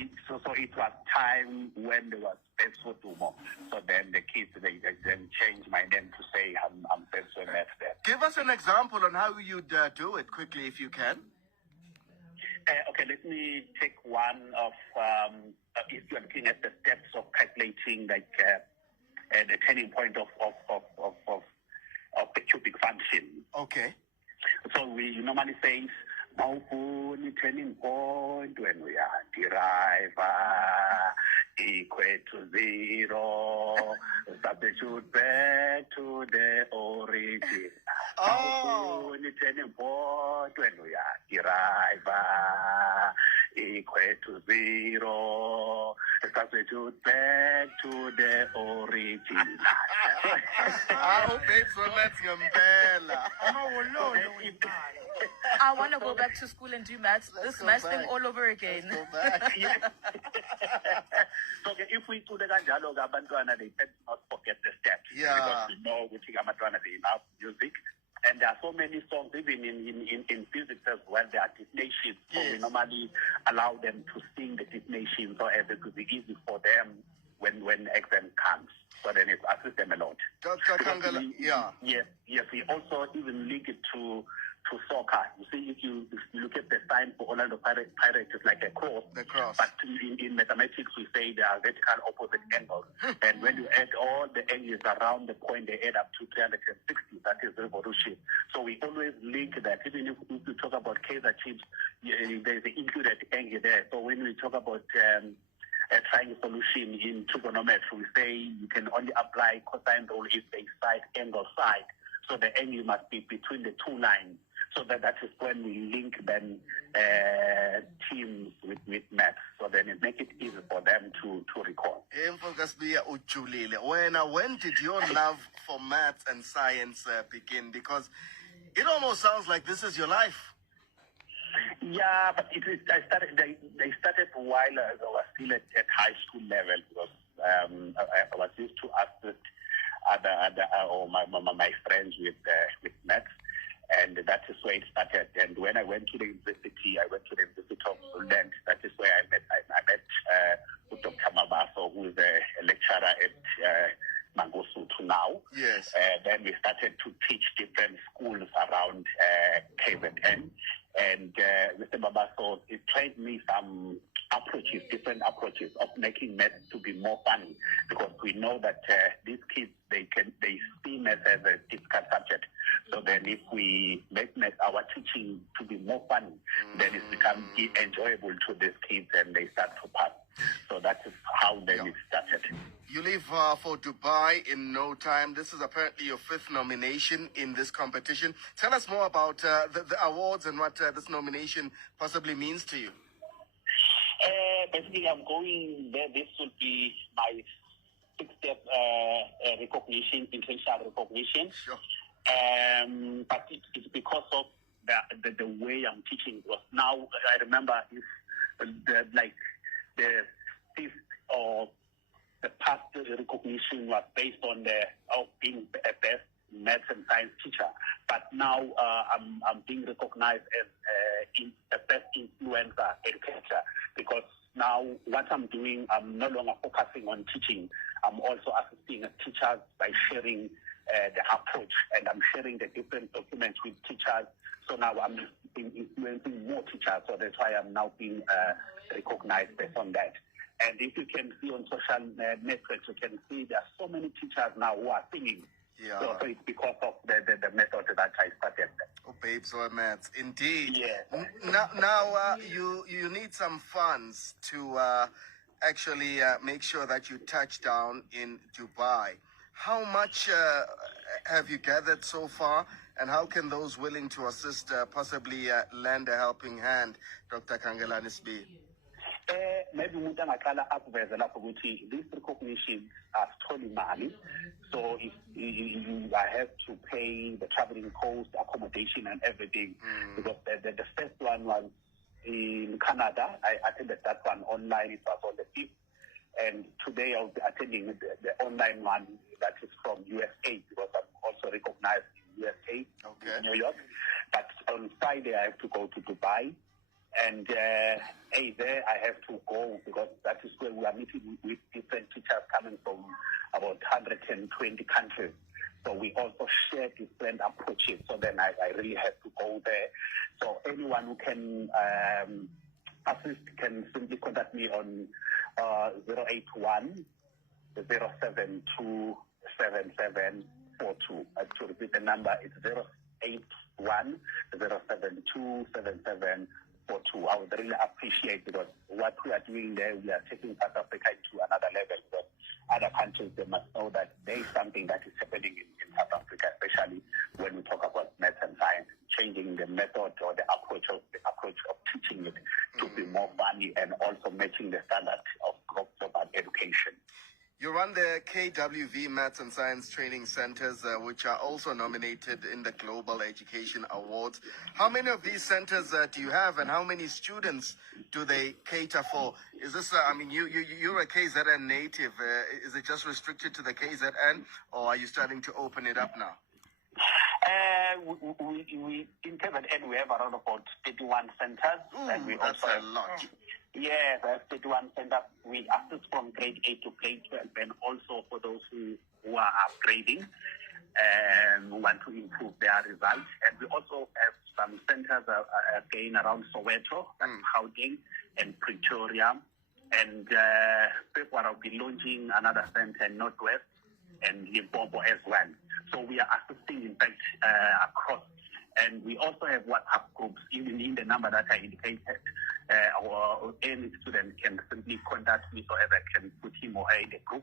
it was time when there was Betso Dumo. So then the kids, they then changed my name to say I'm Betso Maths there. Give us an example on how you'd do it quickly, if you can. Okay, let me take one of, if you're looking at the steps of calculating like the turning point of the cubic function. Okay. So we normally say, turning point when we are derive equal to 0, substitute back to the origin. Oh. Turning point when we are derive equal to 0, substitute back to the origin. Betso Maths ngempela. I want to go back to school and do maths. This maths thing all over again. So if we do the kanjalo abantwana, they tend to not forget the steps. Yeah. Because we know which abantwana they love music. And there are so many songs, even in physics as well, there are definitions. So we normally allow them to sing the definitions so as it could be easy for them when exam comes. So then it assists them a lot. Dr. Kangala, Yes, we also even link it to soccer. You see, if you look at the sign for Orlando Pirates, it's like a cross. The cross. But in mathematics, we say they are vertical opposite angles. And when you add all the angles around the point, they add up to 360. That is revolution. So we always link that. Even if we talk about Kaiser Chiefs, there's an included angle there. So when we talk about a triangle solution in trigonometry, we say you can only apply cosine rule if they side angle side. So the angle must be between the two lines. So that is when we link then teams with maths. So then it makes it easy for them to recall. When did your love for maths and science begin? Because it almost sounds like this is your life. Yeah, but they started a while as I was still at high school level, because I was used to assist my friends with maths. And that is where it started. And when I went to the University of Lund. That is where I met Dr. Mabaso, who is a lecturer at Mangosuthu now. Yes. Then we started to teach different schools around KZN. And Mr. Mabaso, he trained me some different approaches of making maths to be more funny, because we know that these kids, they see maths as a difficult subject. So then if we make our teaching to be more funny, then it becomes enjoyable to these kids and they start to pass. So that is how then it started. You leave for Dubai in no time. This is apparently your 5th nomination in this competition. Tell us more about the awards and what this nomination possibly means to you. Basically, I'm going there. This will be my 6th recognition, international recognition. Sure. But it's because of the way I'm teaching. Because now I remember if the 5th or the past recognition was based on being a best maths and science teacher. But now I'm being recognized as a best influencer educator, because now what I'm doing, I'm no longer focusing on teaching. I'm also assisting teachers by sharing the approach, and I'm sharing the different documents with teachers. So now I'm influencing more teachers. So that's why I'm now being recognized based on that. And if you can see on social networks, you can see there are so many teachers now who are singing. Yeah. So it's because of the method that I started. Oh, Betso Maths, indeed. Yeah. Now you need some funds to actually make sure that you touch down in Dubai. How much have you gathered so far, and how can those willing to assist possibly lend a helping hand, Dr. Kangelanis B? Maybe umuntu angaqala akuveze lapho ukuthi this recognition asitholi mali, so if I have to pay the traveling cost, accommodation and everything, because the first one was in Canada. I attended that one online. It was on the 5th, and today I'll be attending the online one that is from USA, because I'm also recognized in USA, okay, New York. But on Friday I have to go to Dubai. And there I have to go because that is where we are meeting with different teachers coming from about 120 countries. So we also share different approaches. So then I really have to go there. So anyone who can assist can simply contact me on 081 072 7742. To repeat the number, it's 081 072 7742. I would really appreciate because what we are doing there, we are taking South Africa to another level. Because other countries, they must know that there is something that is happening in South Africa, especially when we talk about math and science, changing the method or the approach of teaching it to be more funny and also matching the standard of global education. You run the KWV Maths and Science Training Centers, which are also nominated in the Global Education Awards. How many of these centers do you have, and how many students do they cater for? Is this, you're a KZN native. Is it just restricted to the KZN, or are you starting to open it up now? We in KZN, we have around about 31 centers. Ooh, and we that's also a lot. Yes, I have 31 centers. We assist from grade 8 to grade 12, and also for those who are upgrading and who want to improve their results. And we also have some centers again around Soweto, Gauteng, and Pretoria. And February I'll be launching another center in Northwest and Limpopo as well. So we are assisting, in fact, across. And we also have WhatsApp groups, even in the number that I indicated. Or any student can simply contact me so as I can put him or her in the group.